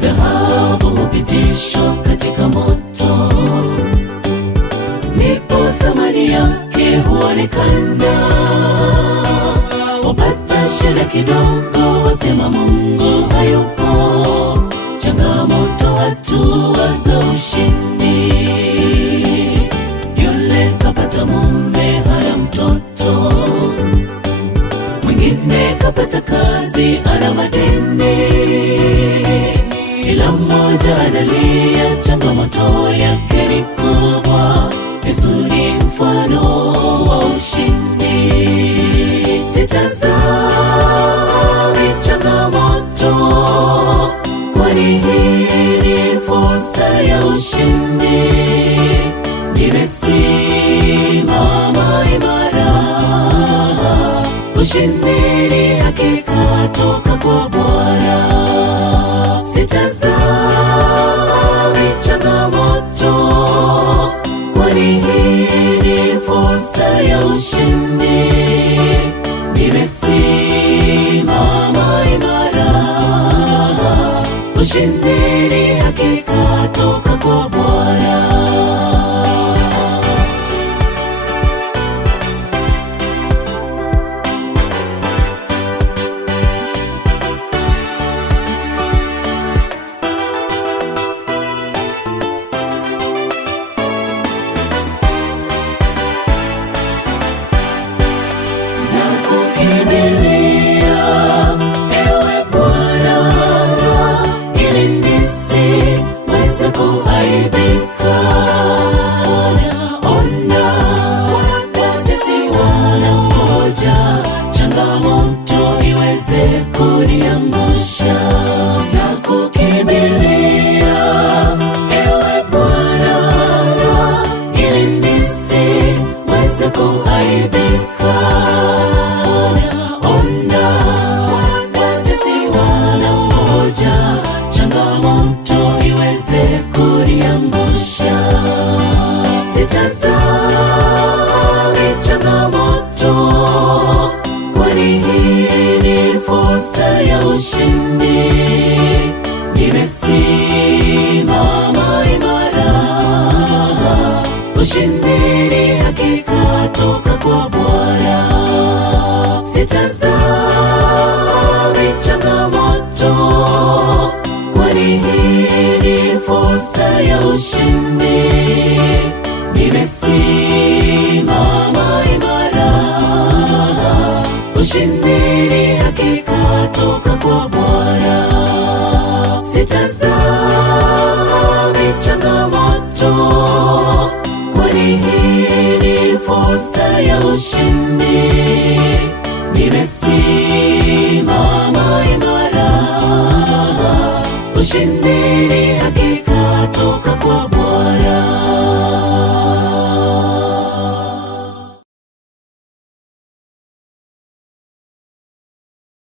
Dhahabu hupitishwa katika moto, ndipo thamani yake huonekana. Wapata shida kidogo, wasema Mungu hayupo. Changamoto, hatua za ushindi. Yule kapata mume, hana mtoto. Mwingine kapata kazi, ana madeni. Kila mmoja analia, changamoto yake ni kubwa. Yesu ni mfano wa ushindi. Sitazami changamoto, kwani hii ni fursa ya ushindi. Nimesimama imara, ushindi ni hakika toka kwa Bwana. Sitazami changamoto, kwani hii ni fursa ya ushindi. Nimesimama imara, ushindi ni hakika toka kwa Bwana. Nakukimbilia, ewe Bwana, ili nisiweze kuaibika. Ona watesi wanangoja changamoto iweze kuniangusha. Nakukimbilia, ewe Bwana, ili nisiweze kuaibika. Changamoto iweze kuniangusha. Sitazami changamoto, kwani hii ni fursa ya ushindi. Nimesimama imara, ushindi ni hakika toka kwa Bwana. Sitazami changamoto, kwani hii ni fursa ya ushindi. Nimesimama imara, ushindi ni hakika toka kwa Bwana. Sitazami changamoto, kwani hii ni fursa ya ushindi. Nimesimama imara, ushindi ni hakika toka